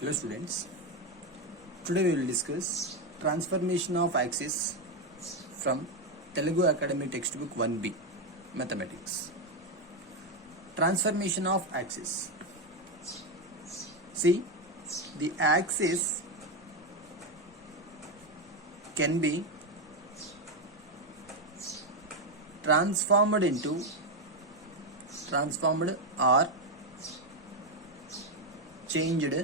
Hello students, today we will discuss transformation of axis from Telugu Academy textbook 1B Mathematics. Transformation of axis. See, the axis can be transformed or changed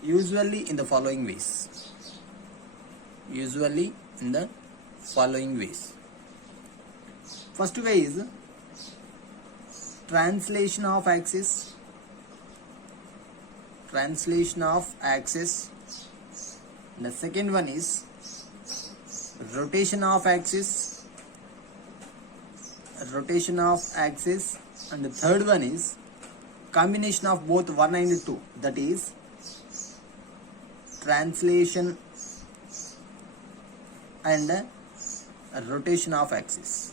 usually in the following ways. First way is translation of axis. The second one is rotation of axis, and the third one is combination of both 1 and 2, that is translation and rotation of axis.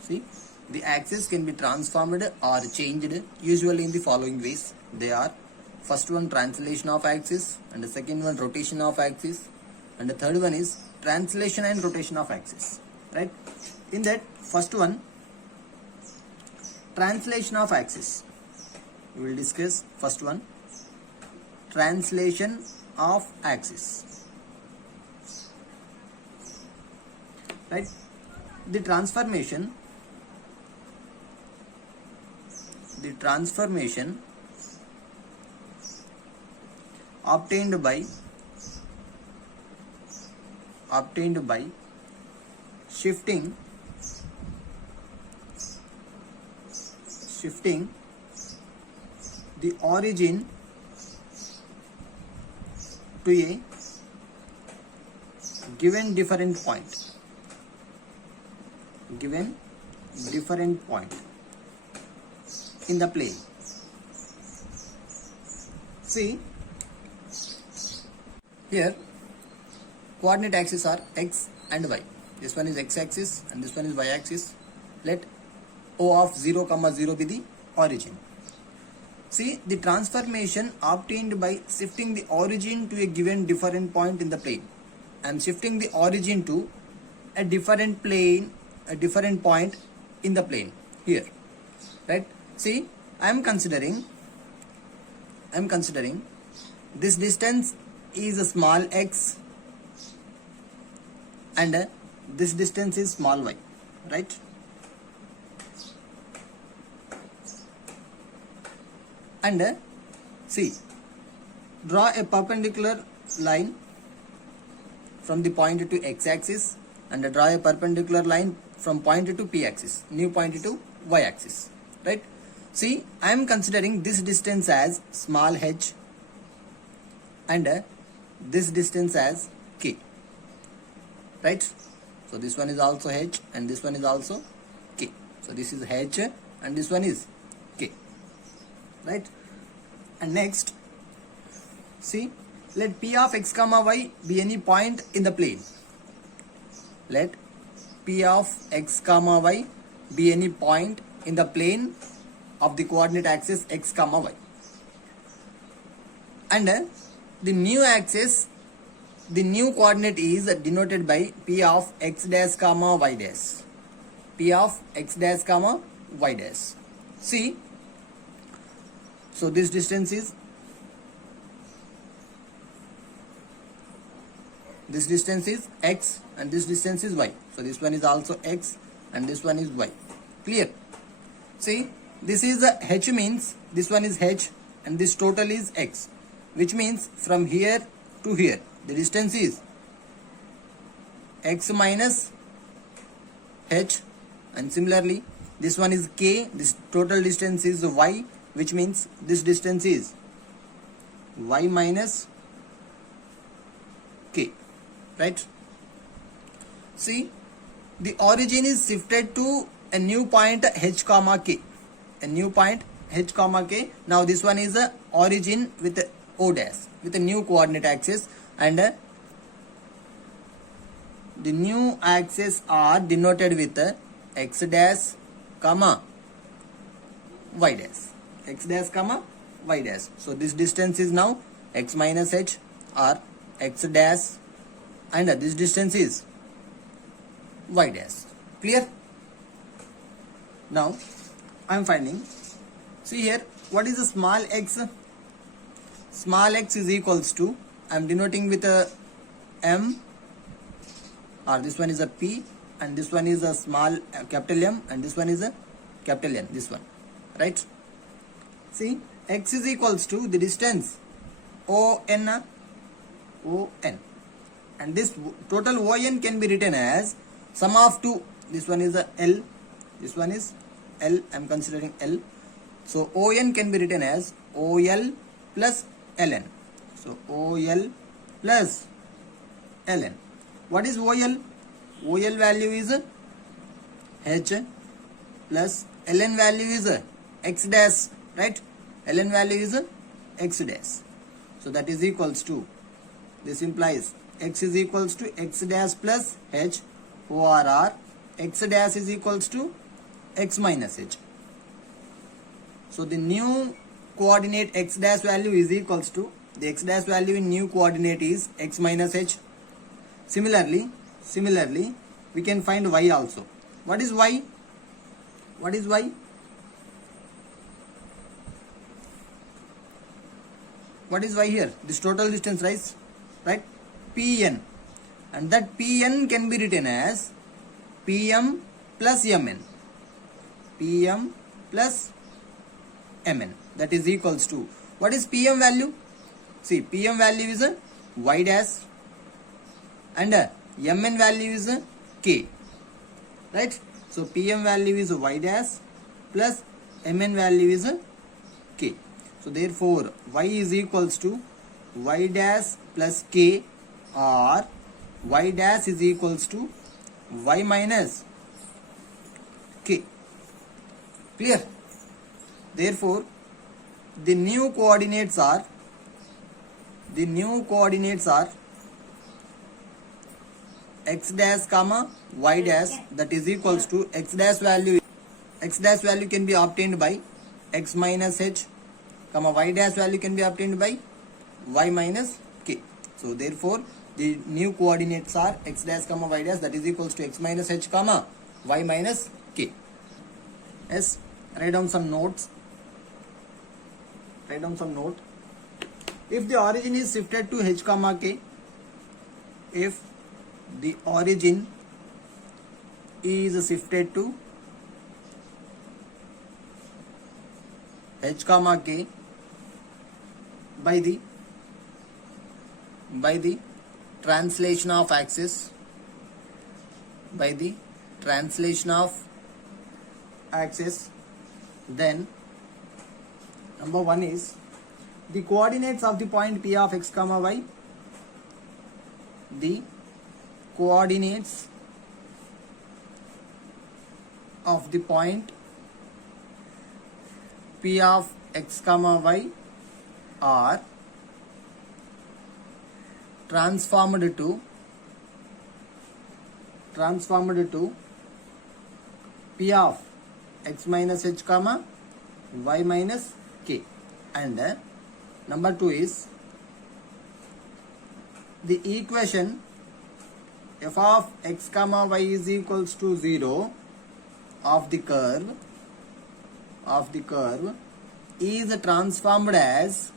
See, the axis can be transformed or changed usually in the following ways. They are: first one translation of axis, and the second one rotation of axis, and the third one is translation and rotation of axis. Right? In that first one, translation of axis, we will discuss first one, translation of axis. Right? The transformation obtained by shifting the origin to a given different point in the plane. See, here coordinate axes are x and y. This one is x axis and this one is y axis. Let O of 0, 0 be the origin. See, the transformation obtained by shifting the origin to a given different point in the plane. I am shifting the origin to a different point in the plane here. Right? See, I am considering this distance is a small x and this distance is small y. Right? And see, draw a perpendicular line from the point to x-axis and draw a perpendicular line from point to p-axis, new point to y-axis. Right? See, I am considering this distance as small h and this distance as k. Right? So this one is also h and this one is also k. So this is h and this one is k. Right? And next, see, let P of x comma y be any point in the plane. Let P of x comma y be any point in the plane of the coordinate axis x comma y. And the new axis, the new coordinate is denoted by P of x dash comma y dash. P of x dash comma y dash. See, so this distance is x and this distance is y. So this one is also x and this one is y. Clear? See, this is h, means this one is h and this total is x, which means from here to here the distance is x minus h, and similarly this one is k, this total distance is y, which means this distance is y minus k. Right? See, the origin is shifted to a new point h comma k. Now this one is the origin with O dash with a new coordinate axis, and the new axes are denoted with x dash comma y dash, x dash comma y dash. So this distance is now x minus h or x dash, and this distance is y dash. Clear? Now I am finding, see here, what is the small x? Small x is equals to, I am denoting with a m, or this one is a p, and this one is a small capital M, and this one is a capital N, this one, right? See, x is equals to the distance O n, and this total ON can be written as sum of two. This one is a L, this one is L, I am considering L. So ON can be written as OL plus LN. So OL plus LN. What is OL? OL value is H plus LN value is X dash, right? LN value is X dash. So that is equals to, this implies X is equals to X dash plus H, ORR, X dash is equals to X minus H. So the new coordinate X dash value is equals to, the X dash value in new coordinate is X minus H. Similarly, we can find Y also. What is Y? What is Y? What is Y here? This total distance, right? Pn. And that Pn can be written as Pm plus Mn. Pm plus Mn. That is equals to, what is Pm value? See, Pm value is a Y dash, and Mn value is a K, right? So Pm value is a Y dash plus Mn value is a K. So therefore Y is equals to Y dash plus K, or Y dash is equals to Y minus K. Clear? Therefore the new coordinates are x dash comma y dash, that is equals to x dash value can be obtained by x minus h, comma y dash value can be obtained by y minus k. So therefore the new coordinates are x dash comma y dash, that is equals to x minus h comma y minus k. Yes, write down some notes. If the origin is shifted to h comma k, if the origin is shifted to h comma k by the translation of axis, then number one is the coordinates of the point P of x comma y. The coordinates of the point P of x comma y are transformed to P of x minus h comma y minus k. And number two is the equation f of x comma y is equals to 0 of the curve is transformed as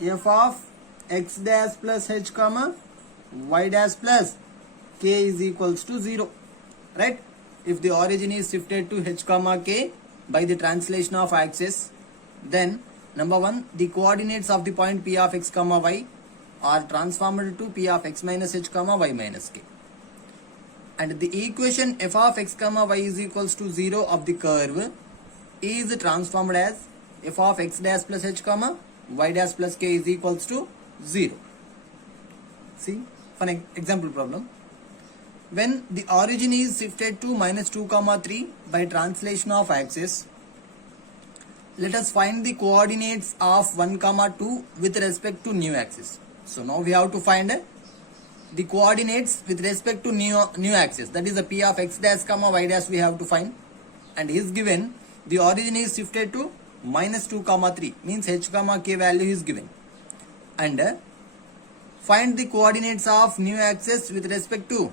f of x dash plus h comma y dash plus k is equals to 0, right? If the origin is shifted to h comma k by the translation of axis, then number one, the coordinates of the point P of x comma y are transformed to P of x minus h comma y minus k. And the equation f of x comma y is equals to 0 of the curve is transformed as f of x dash plus h comma y dash plus k is equals to 0. See, for an example problem. When the origin is shifted to minus 2 comma 3 by translation of axis, let us find the coordinates of 1 comma 2 with respect to new axis. So now we have to find the coordinates with respect to new axis, that is the p of x dash comma y dash we have to find, and is given the origin is shifted to -2 comma 3, means h comma k value is given, and find the coordinates of new axis with respect to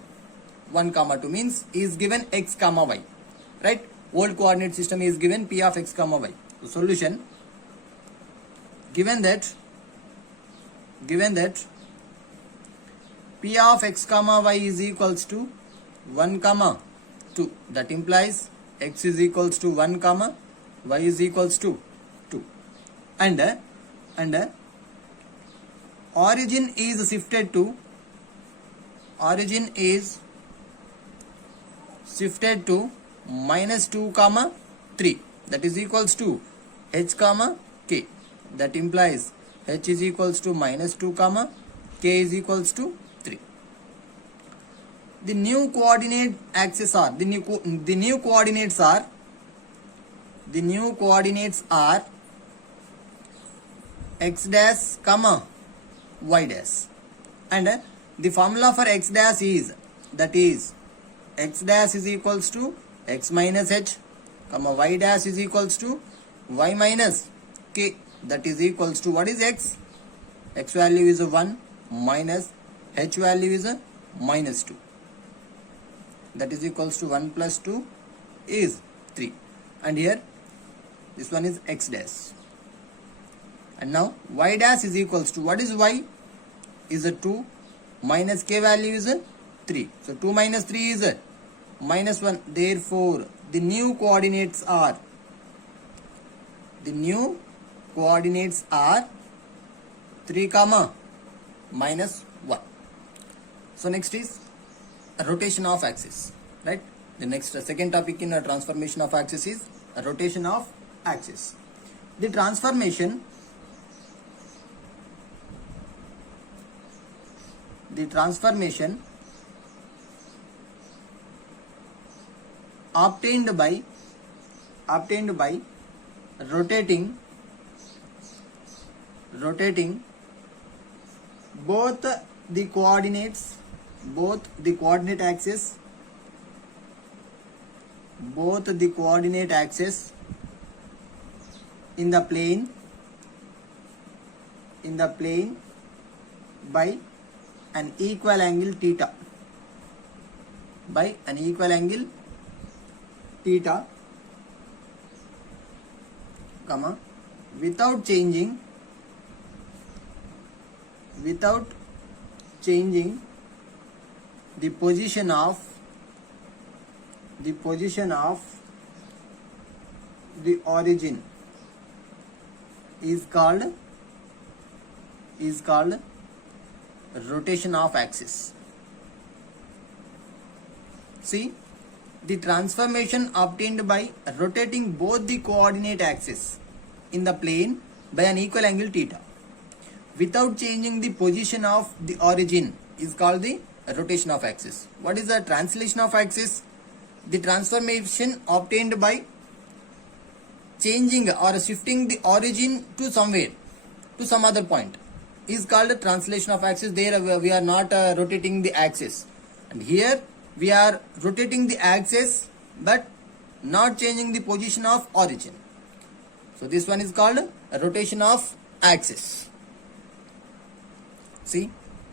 1 comma 2, means is given x comma y, right? Old coordinate system is given p of x comma y. So solution, given that p of x comma y is equals to 1 comma 2, that implies x is equals to 1 comma y is equals to 2, and origin is shifted to -2 comma 3, that is equals to h comma k, that implies h is equals to -2 comma k is equals to 3. The new coordinate axes are the new coordinates are x dash comma y dash, and the formula for x dash is, that is x dash is equals to x minus h comma y dash is equals to y minus k, that is equals to, what is x value is a 1 minus h value is a -2, that is equals to 1 plus 2 is 3, and here this one is x dash, and now y dash is equals to, what is y is a 2 minus k value is a 3, so 2 minus 3 is a -1, therefore the new coordinates are 3 comma -1. So next is rotation of axis, right? The next second topic in a transformation of axis is a rotation of axis. The transformation obtained by rotating both the coordinate axes in the plane by an equal angle theta, comma, without changing the position of the origin is called rotation of axis. See, the transformation obtained by rotating both the coordinate axes in the plane by an equal angle theta without changing the position of the origin is called the rotation of axis. What is the translation of axis? The transformation obtained by changing or shifting the origin to somewhere, to some other point, is called a translation of axis. There we are not rotating the axis, and here we are rotating the axis but not changing the position of origin. So this one is called a rotation of axis. See,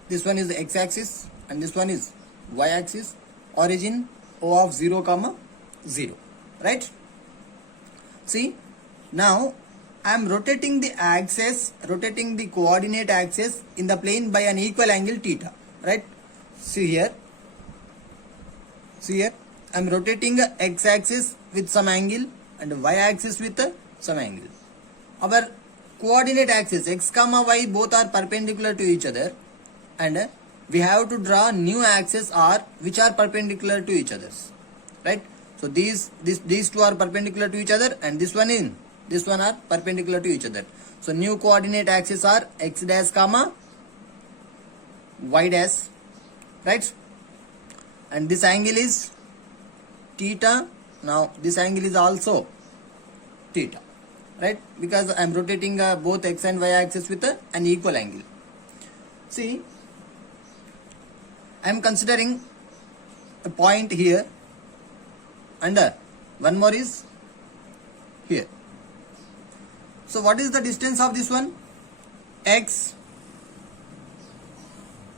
this one is the x-axis and this one is y-axis. Origin O of 0 comma 0, right? See, now I am rotating the coordinate axis in the plane by an equal angle theta, right? See here I am rotating a x-axis with some angle and y-axis with some angle. Our coordinate axis x comma y both are perpendicular to each other, and we have to draw new axes which are perpendicular to each other, right? So these two are perpendicular to each other, and this one are perpendicular to each other. So new coordinate axes are x dash comma y dash, right? And this angle is theta. Now this angle is also theta, right? Because I am rotating both x and y axis with an equal angle. See, I am considering a point here and one more is here. So what is the distance of this one? X,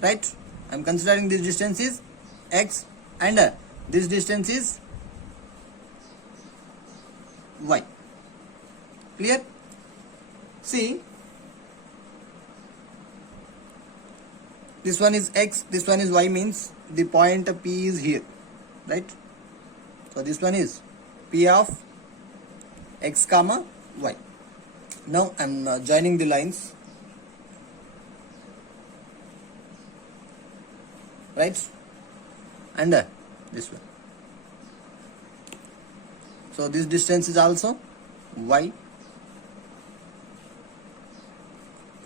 right? I am considering this distance is x and this distance is y. Clear? See, this one is x, this one is y, means the point P is here, right? So this one is P of x comma y. Now I am joining the lines, right? And this one. So this distance is also y,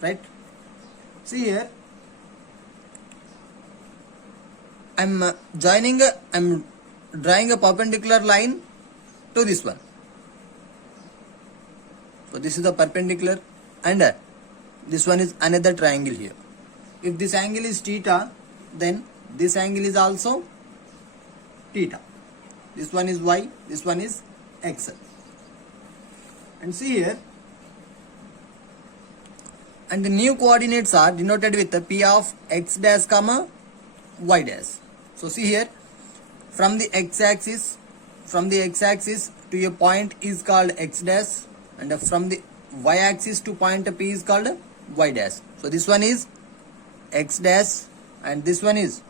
right? See here, I'm drawing a perpendicular line to this one. So this is the perpendicular and this one is another triangle here. If this angle is theta, then this angle is also theta. This one is y, this one is x. And see here, and the new coordinates are denoted with the P of x dash comma y dash. So see here, from the x-axis to a point is called x dash, and from the y-axis to point P is called y dash. So this one is x dash and this one is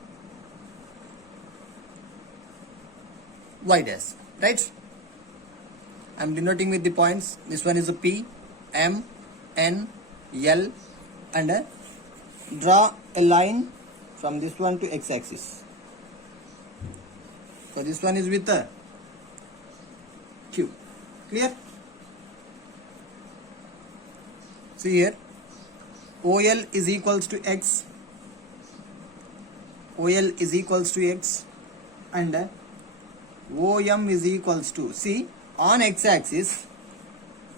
y dash, right? I am denoting with the points. This one is a P, M, N, L, and draw a line from this one to x-axis. So this one is with a Q. Clear? See here, OL is equals to x, OL is equals to x, and OM is equals to, see, on x-axis,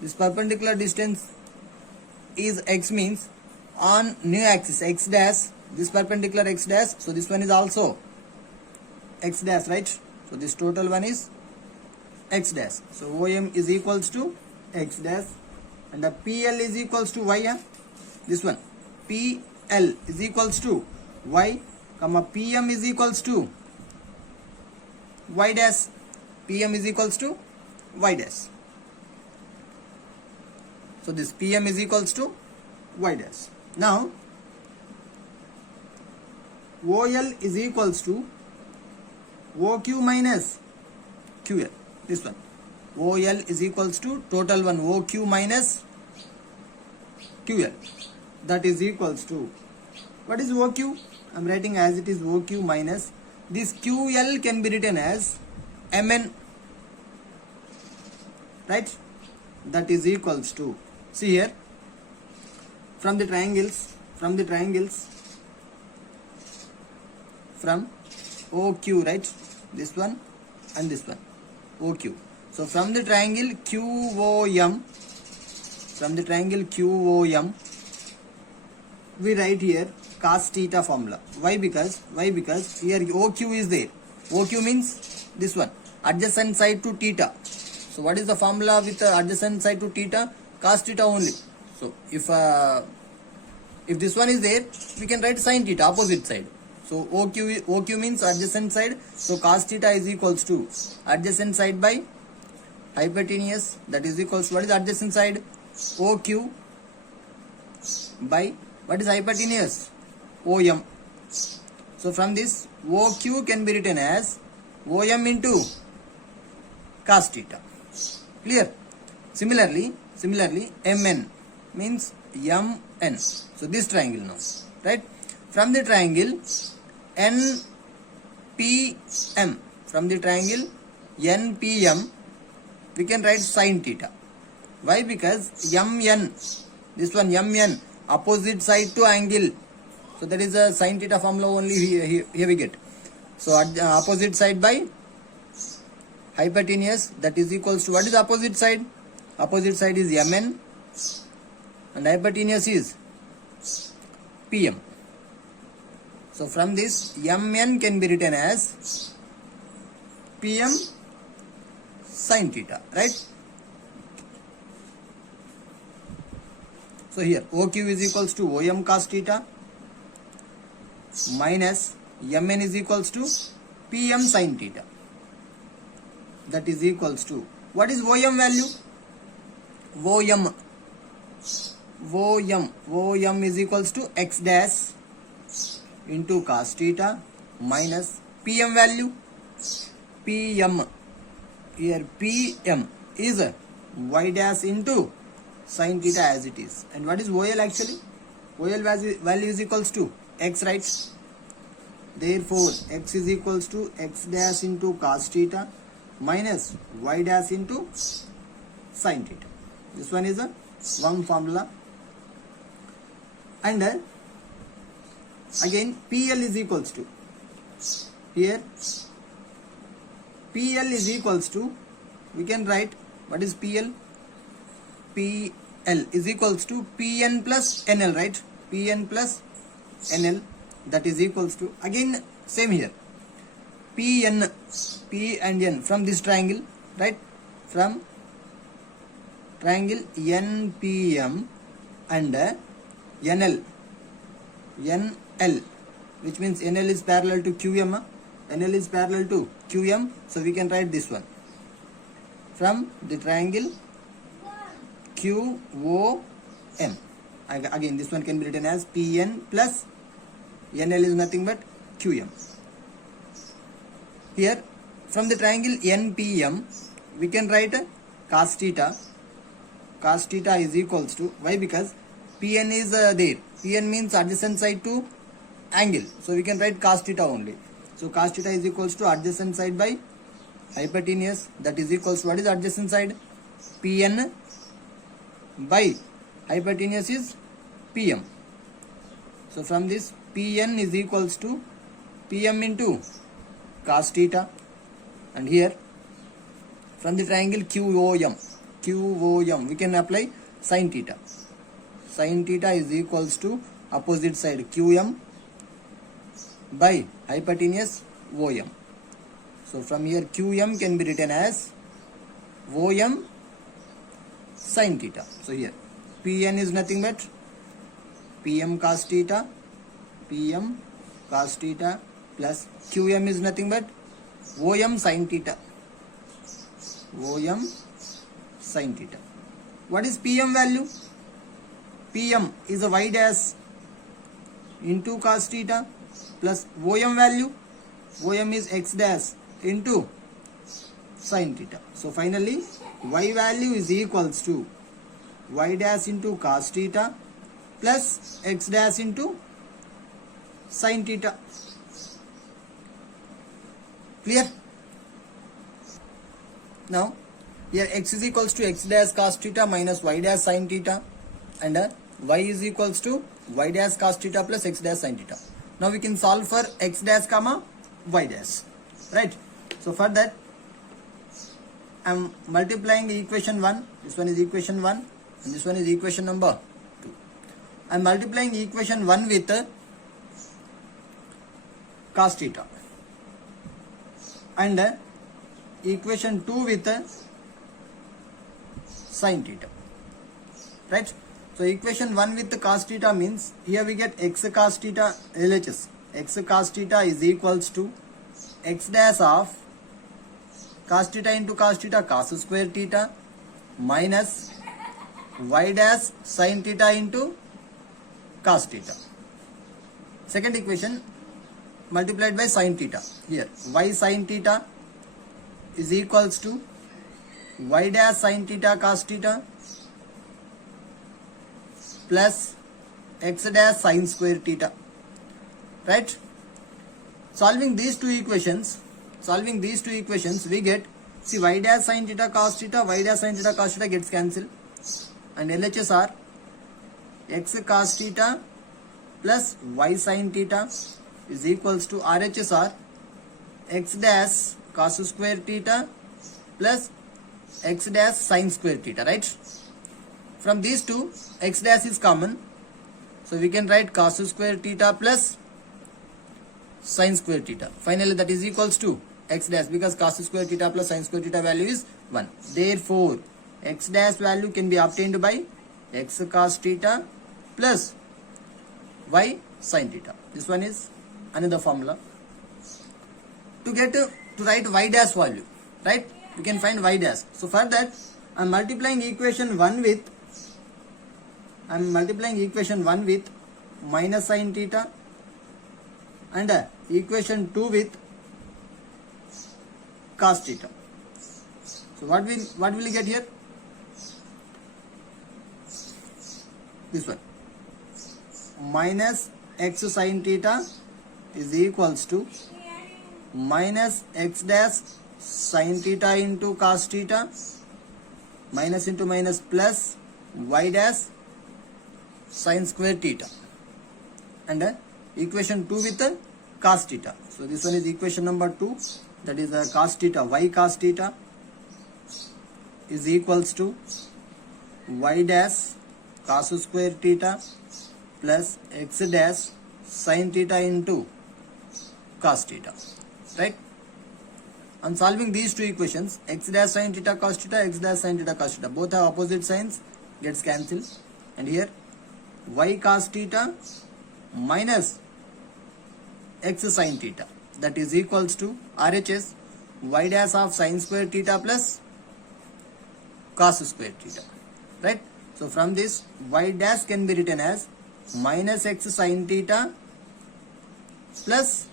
this perpendicular distance is x, means on new axis x dash, this perpendicular x dash, so this one is also x dash, right? So this total one is x dash. So OM is equals to x dash, and the PL is equals to y. This one PL is equals to y, comma PM is equals to y dash. PM is equals to y dash. So this PM is equals to y dash. Now OL is equals to OQ minus QL. This one, OL is equals to total one OQ minus QL. That is equals to, what is OQ? I am writing as it is OQ minus, this QL can be written as MN, right? That is equals to, see here, from the triangles, from OQ, right? This one and this one, OQ. So from the triangle QOM, we write here cos theta formula. Why? Because here OQ is there. OQ means this one, adjacent side to theta. So what is the formula with the adjacent side to theta? Cos theta only. So if this one is there, we can write sin theta, opposite side. So OQ means adjacent side. So cos theta is equals to adjacent side by hypotenuse. That is equals to, what is adjacent side? OQ by, what is hypotenuse? OM. So from this, OQ can be written as OM into cos theta. Clear? Similarly, MN means MN. So this triangle now, right? From the triangle NPM, we can write sin theta. Why? Because MN, this one MN, opposite side to angle. So that is a sin theta formula only here we get. So opposite side by hypotenuse, that is equals to, what is opposite side? Opposite side is MN and hypotenuse is PM. So from this mn can be written as Pm sin theta, right? So here OQ is equals to OM cos theta minus Mn is equals to Pm sin theta. That is equals to, what is OM value? OM is equals to x dash into cos theta minus Pm value. Pm, here Pm is y dash into sin theta as it is. And what is OL actually? OL value is equals to x, right? Therefore x is equals to x dash into cos theta minus y dash into sin theta. This one is a one formula. And again PL is equals to, here PL is equals to, we can write what is PL? PL is equals to Pn plus NL, right? Pn plus NL, that is equals to, again same here, Pn, P and N from this triangle, right? From triangle NPM and NL, which means NL is parallel to QM, NL is parallel to QM, so we can write this one from the triangle QOM. Again this one can be written as Pn plus NL is nothing but QM. Here from the triangle NPM we can write cos theta. Cos theta is equals to, why? Because Pn is there. Pn means adjacent side to angle, so we can write cos theta only. So cos theta is equals to adjacent side by hypotenuse, that is equals to, what is adjacent side? Pn by hypotenuse is Pm. So from this Pn is equals to Pm into cos theta, and here from the triangle QOM we can apply sin theta. Sin theta is equals to opposite side QM by hypotenuse OM. So from here QM can be written as OM sin theta. So here Pn is nothing but Pm cos theta, Pm cos theta plus QM is nothing but OM sin theta, OM sin theta. What is Pm value? Pm is a y dash into cos theta plus OM value, OM is x dash into sin theta. So finally y value is equals to y dash into cos theta plus x dash into sin theta. Clear? Now here x is equals to x dash cos theta minus y dash sin theta, and y is equals to y dash cos theta plus x dash sin theta. Now we can solve for x dash comma y dash, right? So for that I am multiplying the equation 1, this one is equation 1 and this one is equation number 2. I am multiplying equation 1 with cos theta and equation 2 with sin theta, right? So equation 1 with cos theta means here we get x cos theta LHS. X cos theta is equals to x dash of cos theta into cos theta cos square theta minus y dash sin theta into cos theta. Second equation multiplied by sin theta. Here y sin theta is equals to y dash sin theta cos theta plus x dash sin square theta, right? Solving these two equations we get, see, y dash sin theta cos theta, y dash sin theta cos theta gets cancelled, and LHS are x cos theta plus y sin theta is equals to RHS are x dash cos square theta plus x dash sin square theta, right? From these two x dash is common, so we can write cos square theta plus sin square theta. Finally, that is equals to x dash, because cos square theta plus sin square theta value is 1. Therefore, x dash value can be obtained by x cos theta plus y sin theta. This one is another formula. To write y dash value, right? We can find y dash. So for that, I am multiplying equation 1 with minus sin theta, and equation 2 with cos theta. So what will you get here? This one, minus x sin theta is equals to minus x dash sin theta into cos theta, minus into minus plus y dash sin square theta, and equation 2 with cos theta. So this one is equation number 2, that is cos theta, y cos theta is equals to y dash cos square theta plus x dash sin theta into cos theta, right? On solving these two equations, x dash sin theta cos theta, x dash sin theta cos theta, both have opposite signs, gets cancelled, and here y cos theta minus x sin theta, that is equals to RHS y dash of sin square theta plus cos square theta, right? So from this, y dash can be written as minus x sin theta plus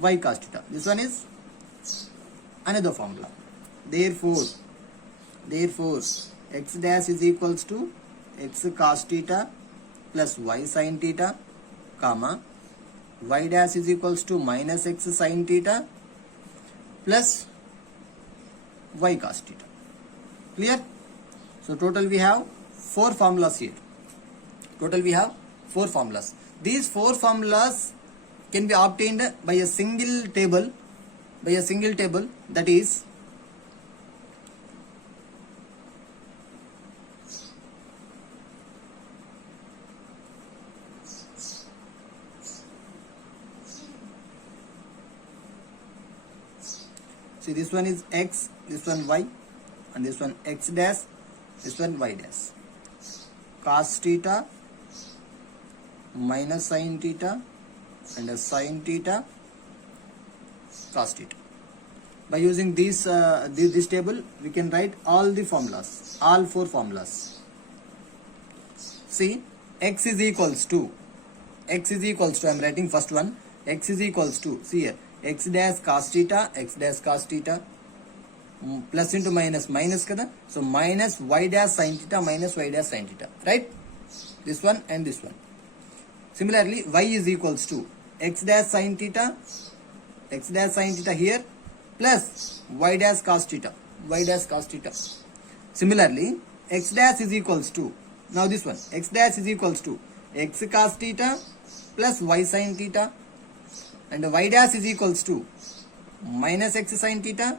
y cos theta. This one is another formula. Therefore x dash is equals to x cos theta plus y sin theta, comma y dash is equals to minus x sin theta plus y cos theta. Clear? So total we have 4 formulas here. These 4 formulas can be obtained by a single table, that is see, this one is x, this one y, and this one x dash, this one y dash. Cos theta minus sin theta and sin theta cos theta. By using this table, we can write all the formulas, all 4 formulas. See, x is equals to, I am writing first one, x is equals to, see here, x dash cos theta, plus into minus kada, so minus y dash sin theta minus y dash sin theta, right? This one and this one. Similarly, y is equals to x dash sin theta here plus y dash cos theta. Similarly, x dash is equals to, now this one, x dash is equals to x cos theta plus y sin theta, and y dash is equals to minus x sin theta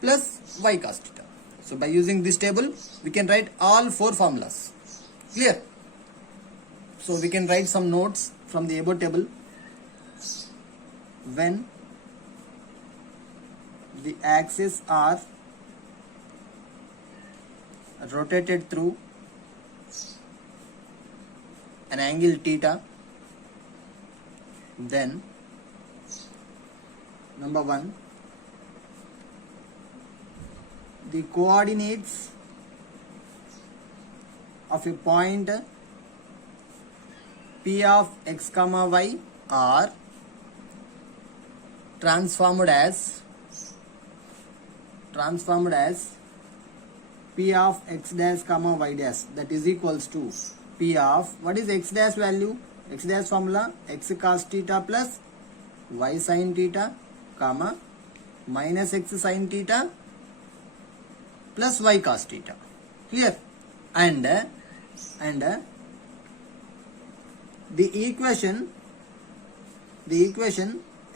plus y cos theta. So by using this table, we can write all 4 formulas. Clear? So we can write some notes from the above table. When the axes are rotated through an angle theta, then number 1, the coordinates of a point P of x comma y are transformed as P of x dash comma y dash, that is equals to P of, what is x dash value? X dash formula, x cos theta plus y sin theta, comma minus x sin theta plus y cos theta. Clear? And the equation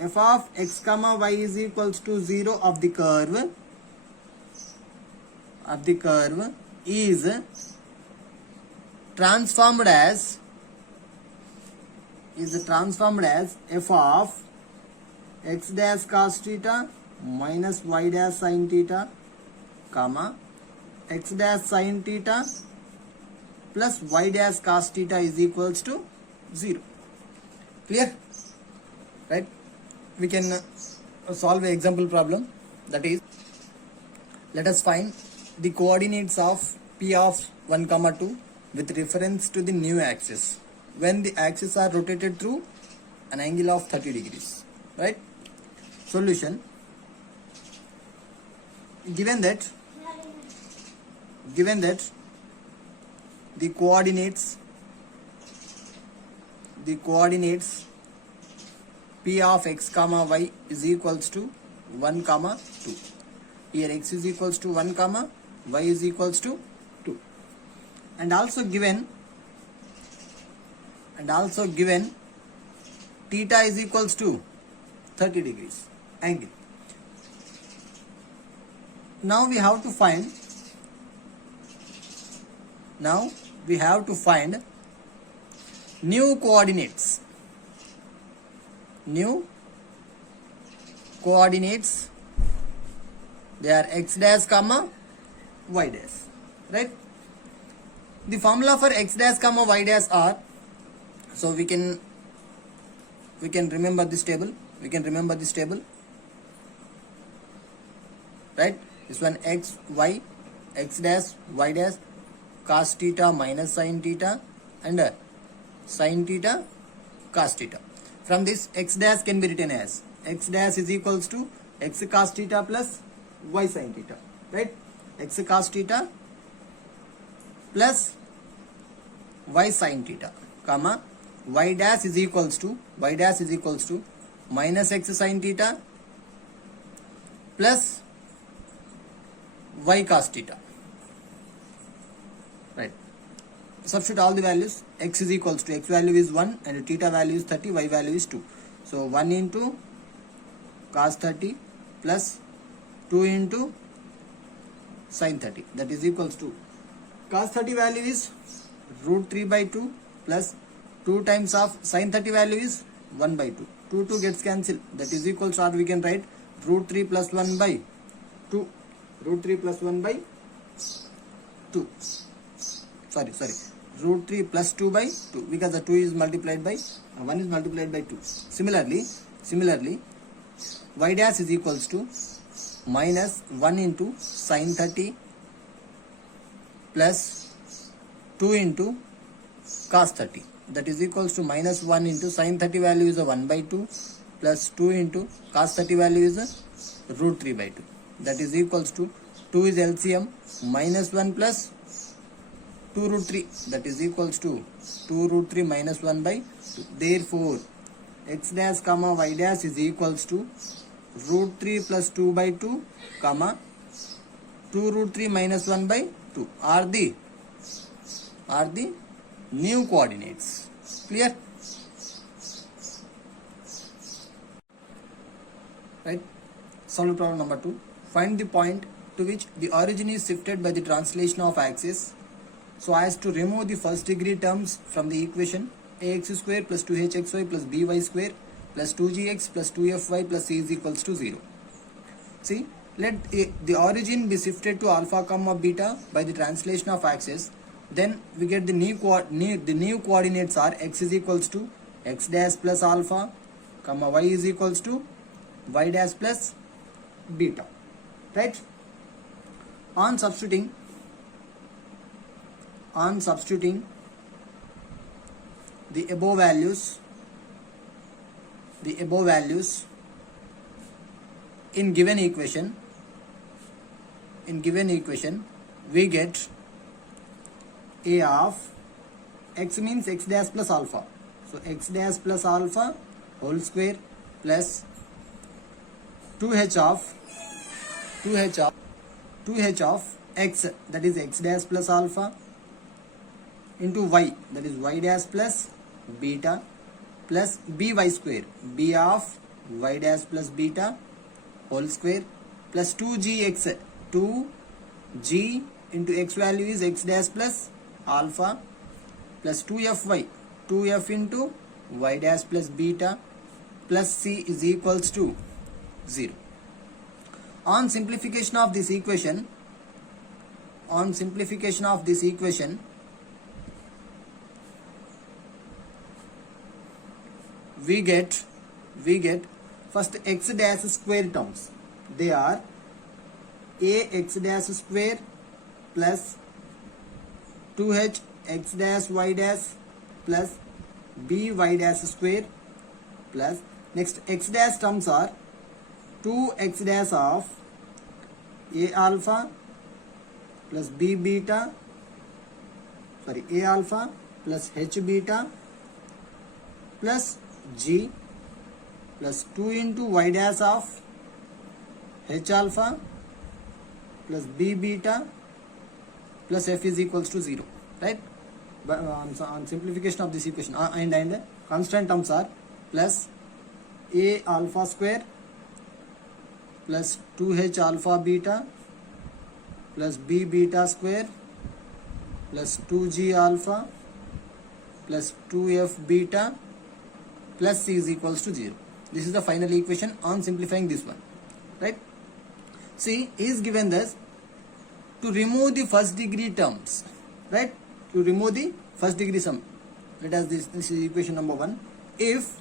f of x comma y is equals to 0 of the curve is transformed as f of x dash cos theta minus y dash sin theta, comma x dash sin theta plus y dash cos theta is equals to 0. Clear? Right? We can solve an example problem, that is, let us find the coordinates of P of 1, 2 with reference to the new axis when the axes are rotated through an angle of 30 degrees. Right? Solution. Given that the coordinates P of x comma y is equals to 1, 2. Here x is equals to 1, y is equals to 2. And also given theta is equals to 30 degrees angle. Now we have to find new coordinates. They are x dash comma y dash. Right? The formula for x dash comma y dash are, so we can remember this table. Right? This one x dash y dash cos theta minus sin theta and sin theta cos theta. From this, x dash can be written as x dash is equals to x cos theta plus y sin theta. Right? X cos theta plus y sin theta, comma y dash is equals to minus x sin theta plus y cos theta. Right? Substitute all the values. X is equals to, x value is 1 and theta value is 30, y value is 2. So 1 into cos 30 plus 2 into sin 30, that is equals to, cos 30 value is root 3 by 2 plus 2 times of sin 30 value is 1 by 2. 2 gets cancelled, that is equals to, or we can write root 3 plus 1 by 2. Root 3 plus 1 by 2. Sorry. Root 3 plus 2 by 2, because the 2 is multiplied by 1 is multiplied by 2. Similarly, y dash is equals to minus 1 into sin 30 plus 2 into cos 30, that is equals to minus 1 into sin 30 value is a 1 by 2 plus 2 into cos 30 value is a root 3 by 2, that is equals to 2 is LCM minus 1 plus 2 root 3, that is equals to 2 root 3 minus 1 by 2. Therefore, x dash comma y dash is equals to root 3 plus 2 by 2 comma 2 root 3 minus 1 by 2 are the new coordinates. Clear? Right? Solve problem number 2. Find the point to which the origin is shifted by the translation of axis so as to remove the first degree terms from the equation ax square plus 2hxy plus by square plus 2gx plus 2fy plus c is equals to 0. See, let the origin be shifted to alpha comma beta by the translation of axis. Then we get the new coordinates are x is equals to x dash plus alpha, comma y is equals to y dash plus beta. Right? On substituting the above values in given equation we get a of x means x dash plus alpha, so x dash plus alpha whole square plus 2h of x, that is x dash plus alpha, into y, that is y dash plus beta, plus by square, b of y dash plus beta whole square, plus 2gx, 2g into x value is x dash plus alpha, plus 2fy, 2f into y dash plus beta plus C is equals to 0. On simplification of this equation, we get first x dash square terms. They are a x dash square plus 2h x dash y dash plus b y dash square plus next x dash terms are 2x dash of a alpha plus b beta, a alpha plus h beta plus g plus 2 into y dash of h alpha plus b beta plus f is equals to 0, right? But on simplification of this equation, and constant terms are plus a alpha square plus 2h alpha beta plus b beta square plus 2g alpha plus 2f beta plus c is equals to 0. This is the final equation on simplifying this one, right? See, is given this to remove the first degree terms, right? To remove the first degree sum. Let us this is equation number 1. If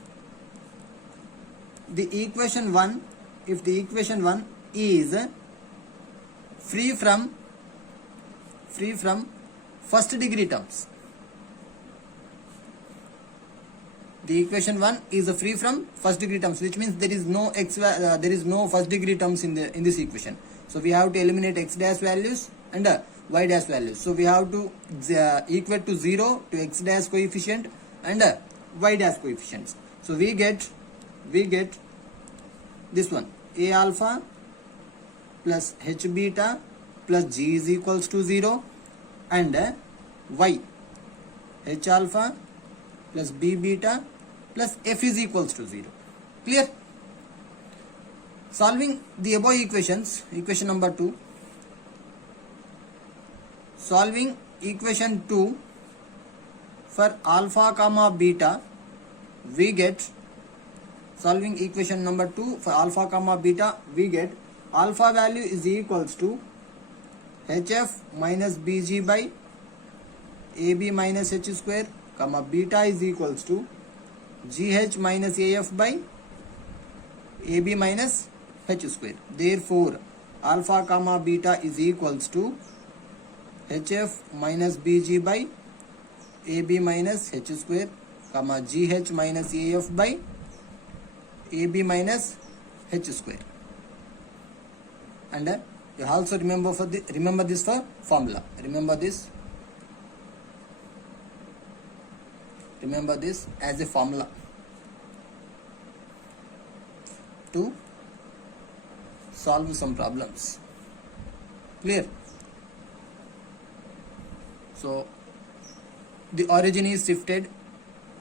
the equation 1 is free from first degree terms. The equation 1 is free from first degree terms, which means there is no first degree terms in this equation. So we have to eliminate x dash values and y dash values. So we have to equate to 0 to x dash coefficient and y dash coefficients. So we get this one, a alpha plus h beta plus g is equals to 0 and y h alpha plus b beta plus f is equals to 0. Clear? Solving the above equations, equation number 2. Solving equation 2 for alpha comma beta, we get, solving equation number 2 for alpha comma beta, we get alpha value is equals to hf minus bg by ab minus h square, comma beta is equals to gh minus af by ab minus h square. Therefore, alpha comma beta is equals to hf minus bg by ab minus h square, comma gh minus af by ab minus h square. And you also remember this for formula. Remember this as a formula to solve some problems. Clear? So the origin is shifted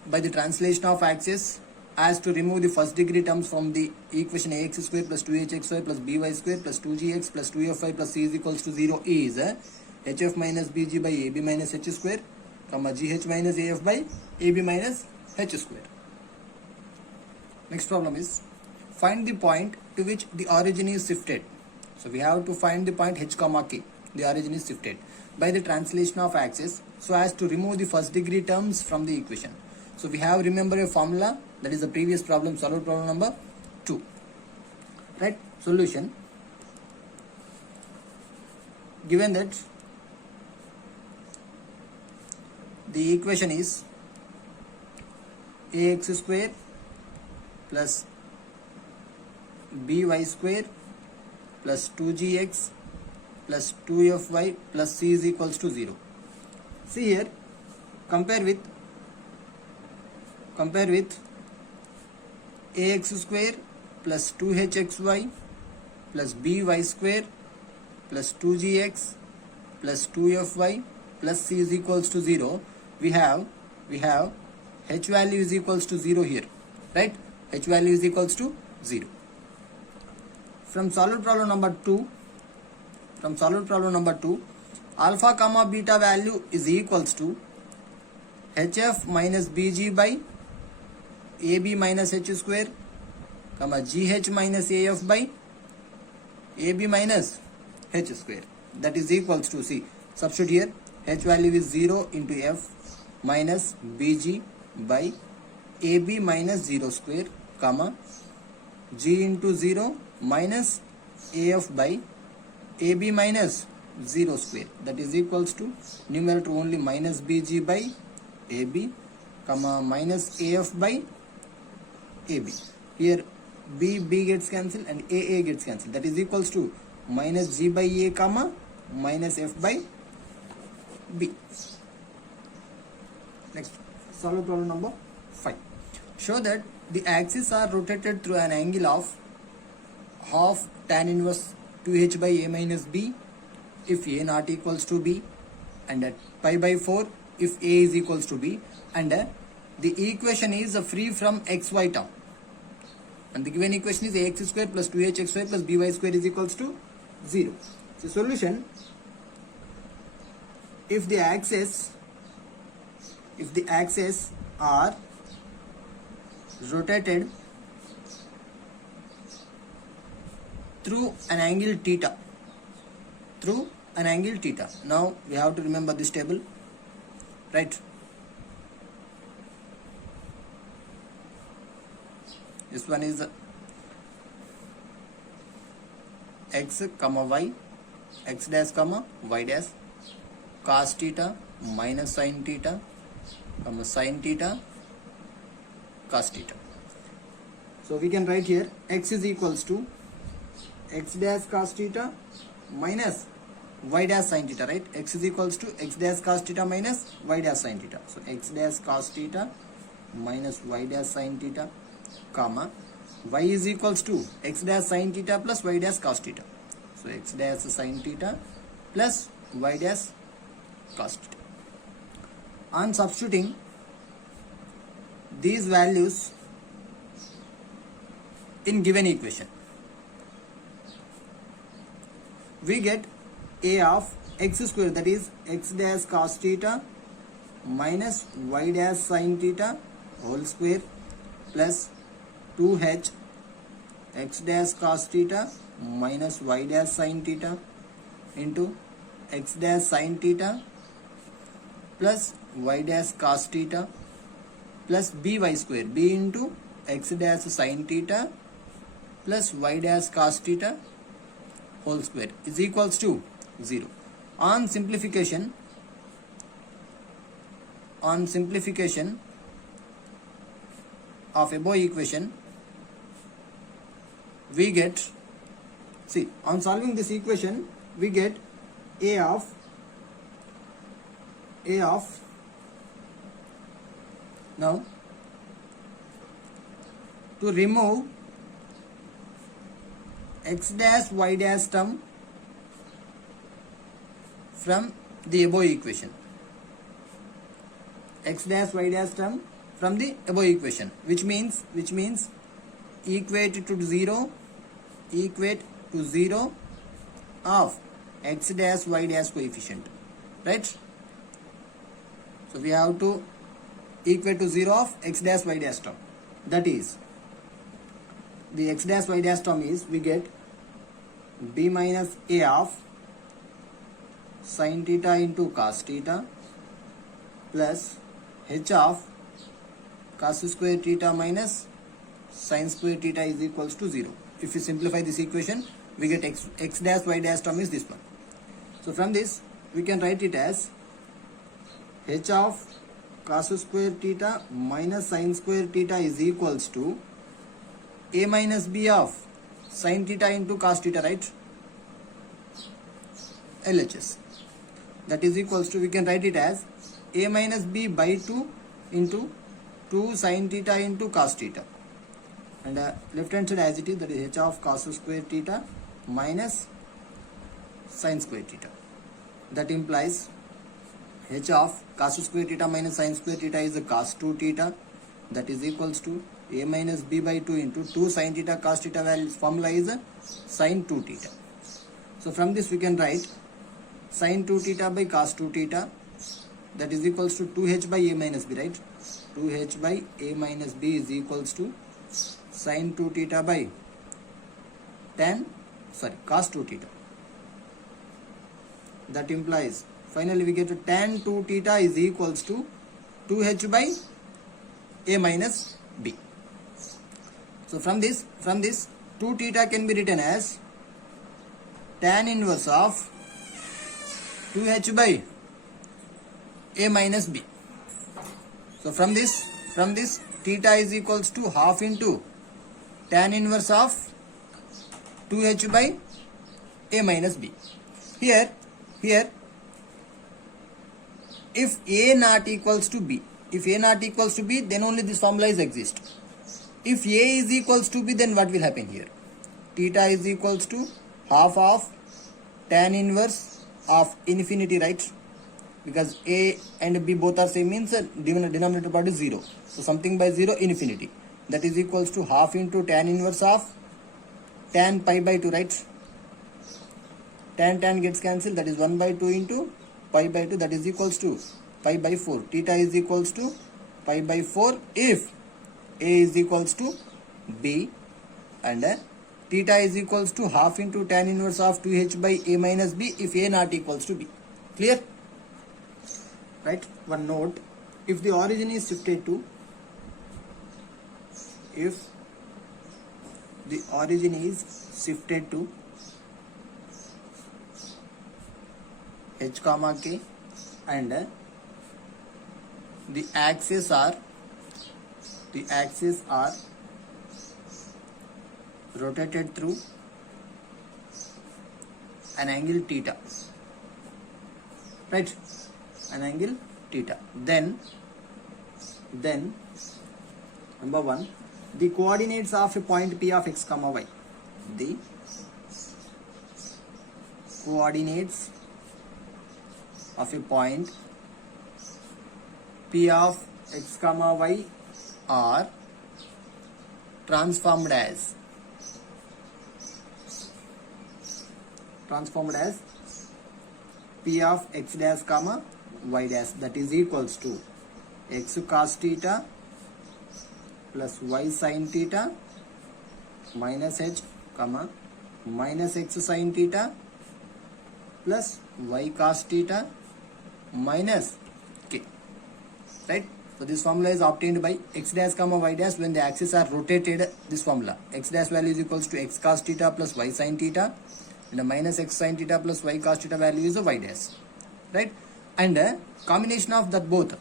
by the translation of axis as to remove the first degree terms from the equation ax square plus 2hxy plus by square plus 2gx plus 2fy plus c is equals to 0 is hf minus bg by ab minus h square, comma gh minus af by ab minus h square. Next problem is find the point to which the origin is shifted. So we have to find the point h comma k. The origin is shifted by the translation of axis so as to remove the first degree terms from the equation. So we have remember a formula, that is the previous problem, solved problem number 2. Right? Solution. Given that the equation is ax square plus by square plus 2gx plus 2fy plus c is equals to 0. See here, compare with ax square plus 2hxy plus by square plus 2gx plus 2fy plus c is equals to 0. We have h value is equals to 0 here, right? H value is equals to 0. From solved problem number 2, alpha comma beta value is equals to hf minus bg by ab minus h square, comma gh minus af by ab minus h square. That is equals to, see, substitute here, h value is 0 into f minus bg by ab minus 0 square, comma g into 0 minus af by ab minus 0 square. That is equals to numerator only minus bg by ab, comma minus af by ab. Here b gets cancelled and a gets cancelled. That is equals to minus g by a, comma minus f by b. Next, solve problem number 5. Show that the axes are rotated through an angle of half tan inverse 2h by a minus b if a not equals to b, and at pi by 4 if a is equals to b, and the equation is free from xy term. And the given equation is ax square plus 2hxy plus by square is equals to 0. So solution, if the axes are rotated through an angle theta, now we have to remember this table, right? This one is x comma y, x dash comma y dash, cos theta minus sin theta, comma sin theta cos theta. So we can write here x is equals to x dash cos theta minus y dash sin theta, right? X is equals to x dash cos theta minus y dash sin theta. So x dash cos theta minus y dash sin theta, comma y is equals to x dash sin theta plus y dash cos theta. So x dash sin theta plus y dash cos theta. On substituting these values in given equation, we get a of x square, that is x dash cos theta minus y dash sin theta whole square plus 2h x dash cos theta minus y dash sin theta into x dash sin theta plus y dash cos theta plus by square, b into x dash sin theta plus y dash cos theta whole square is equals to 0. On simplification of above equation, we get, see, on solving this equation we get a of now to remove x dash y dash term from the above equation, x dash y dash term from the above equation, which means equate to 0 of x dash y dash coefficient, right? So we have to equate to 0 of x dash y dash term. That is, the x dash y dash term is, we get b minus a of sin theta into cos theta plus h of cos square theta minus sin square theta is equals to 0. If you simplify this equation, we get x dash y dash term is this one. So from this we can write it as h of cos square theta minus sin square theta is equals to a minus b of sin theta into cos theta, right? LHS. That is equals to, we can write it as a minus b by 2 into 2 sin theta into cos theta, and left hand side as it is, that is h of cos square theta minus sin square theta. That implies h of cos square theta minus sin square theta is a cos 2 theta, that is equals to a minus b by 2 into 2 sin theta cos theta, value formula is a sin 2 theta. So from this we can write sin 2 theta by cos 2 theta, that is equals to 2h by a minus b, right? 2h by a minus b is equals to sin 2 theta by cos 2 theta. That implies finally we get tan 2 theta is equals to 2h by a minus b. So from this 2 theta can be written as tan inverse of 2h by a minus b. So from this theta is equals to half into tan inverse of 2h by a minus b. Here if a not equals to b, then only this formula is exist. If a is equals to b, then what will happen here? Theta is equals to half of tan inverse of infinity, right? Because a and b both are same, means denominator part is 0. So something by 0, infinity. That is equals to half into tan inverse of tan pi by 2, right? Tan gets cancelled, that is 1 by 2 into pi by 2, that is equals to pi by 4. Theta is equals to pi by 4 if a is equals to b, and theta is equals to half into tan inverse of 2h by a minus b if a not equals to b. Clear? Right? One note, if the origin is shifted to h comma k and the axes are rotated through an angle theta, right? An angle theta. Then number 1, the coordinates of a point P of x comma y. The coordinates of a point P of x comma y are transformed as P of x dash comma y dash, that is equals to x cos theta plus y sin theta minus h comma minus x sin theta plus y cos theta minus k, right? So this formula is obtained by x dash comma y dash when the axes are rotated. This formula, x dash value is equals to x cos theta plus y sin theta, and the minus x sin theta plus y cos theta value is a y dash, right? And combination of that both,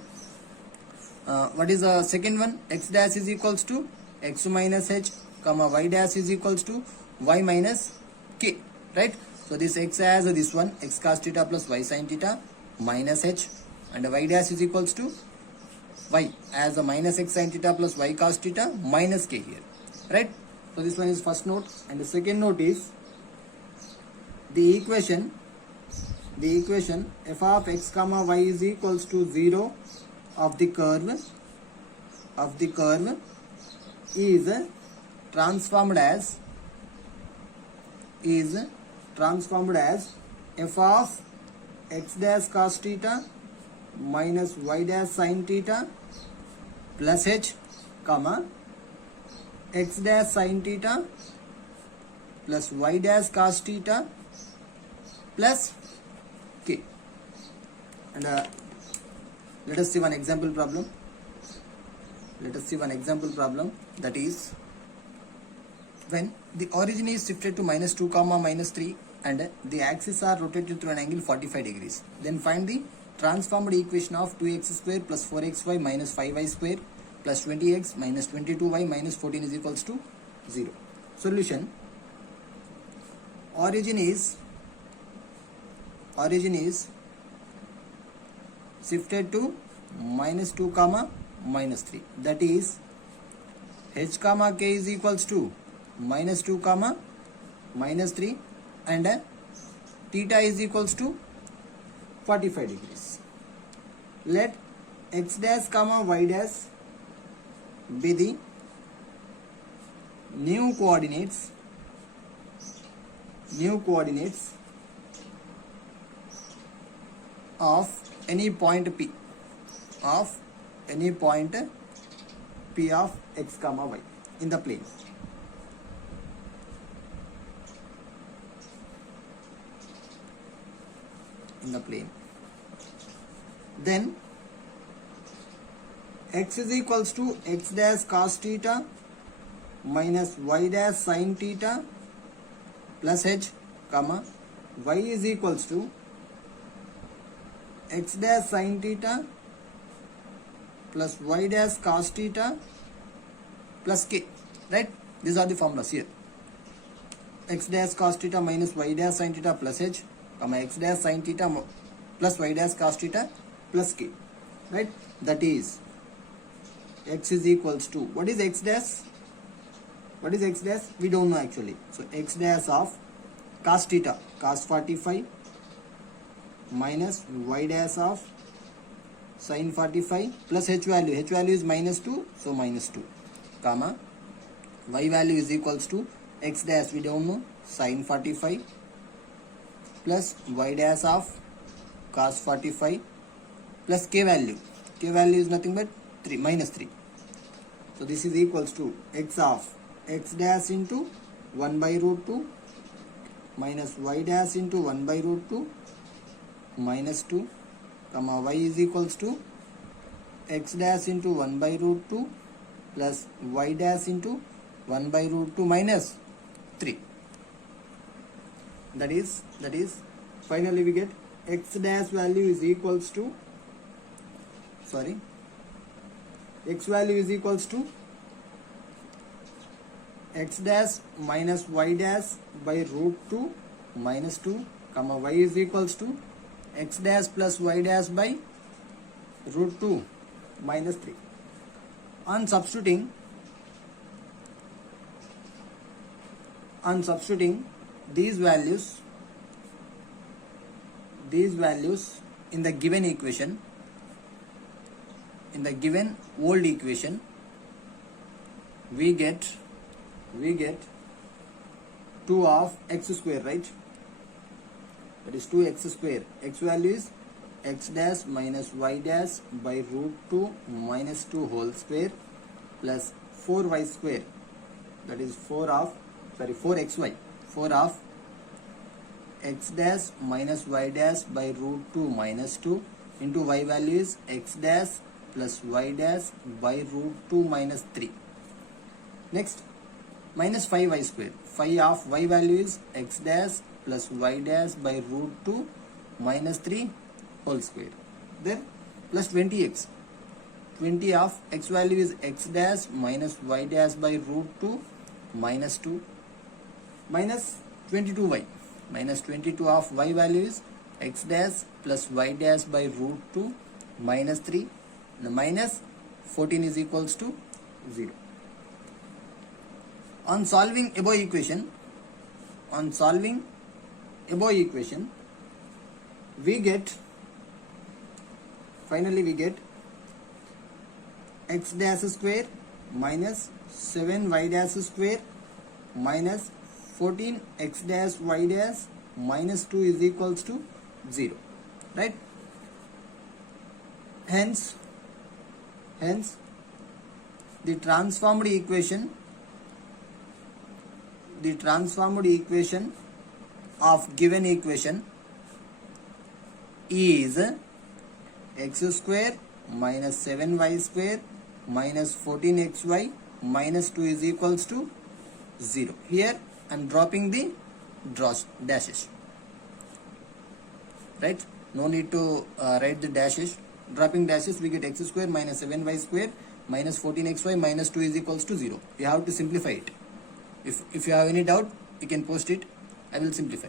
what is the second one? X dash is equals to x minus h comma y dash is equals to y minus k, right? So this x as this one, x cos theta plus y sin theta minus h, and y dash is equals to y as a minus x sin theta plus y cos theta minus k here, right? So this one is first note. And the second note is the equation f of x comma y is equals to 0 of the curve is transformed as f of x dash cos theta minus y dash sin theta plus h comma x dash sin theta plus y dash cos theta plus k. And let us see one example problem. That is, when the origin is shifted to minus 2 comma minus 3 and the axes are rotated through an angle 45 degrees, then find the transformed equation of 2x square plus 4xy minus 5y square plus 20x minus 22y minus 14 is equals to 0. Solution: origin is shifted to minus 2 comma minus 3, that is h comma k is equals to minus 2 comma minus 3 and theta is equals to 45 degrees. Let x dash comma y dash be the new coordinates of any point P of x comma y in the plane. in the plane. Then x is equals to x dash cos theta minus y dash sin theta plus h, comma, y is equals to x dash sin theta plus y dash cos theta plus k, right? These are the formulas here. X dash cos theta minus y dash sin theta plus h, comma, x dash sin theta plus y dash cos theta plus k, right? That is x is equals to, what is x dash? What is x dash? We don't know actually. So x dash of cos theta, cos 45, minus y dash of sin 45 plus h value. H value is minus 2, so minus 2, comma, y value is equals to x dash, we don't know, sin 45 plus y dash of cos 45 plus k value. K value is nothing but 3, minus 3. So this is equals to x of x dash into 1 by root 2 minus y dash into 1 by root 2 minus 2, comma, y is equals to x dash into 1 by root 2 plus y dash into 1 by root 2 minus 3. That is finally we get x dash value is equals to, x value is equals to x dash minus y dash by root 2 minus 2, comma, y is equals to x dash plus y dash by root 2 minus 3. On substituting these values in the given equation, in the given old equation, we get 2 of x square, right? That is 2x square. X value is x dash minus y dash by root 2 minus 2 whole square plus 4y square. That is 4xy. 4 of x dash minus y dash by root 2 minus 2 into y value is x dash plus y dash by root 2 minus 3. Next, minus 5y square. 5 of y value is x dash plus y dash by root 2 minus 3 whole square. Then plus 20x. 20 of x value is x dash minus y dash by root 2 minus 2 minus 22y. Minus 22 of y value is x dash plus y dash by root 2 minus 3. The minus 14 is equals to 0. On solving above equation, finally we get x dash square minus 7y dash square minus 14 x dash y dash minus 2 is equals to 0, right? Hence the transformed equation of given equation is x square minus 7y square minus 14xy minus 2 is equals to 0. Here I am dropping the dashes, right? No need to write the dashes. Dropping dashes, we get x square minus 7y square minus 14xy minus 2 is equals to 0. You have to simplify it. If you have any doubt, you can post it. I will simplify.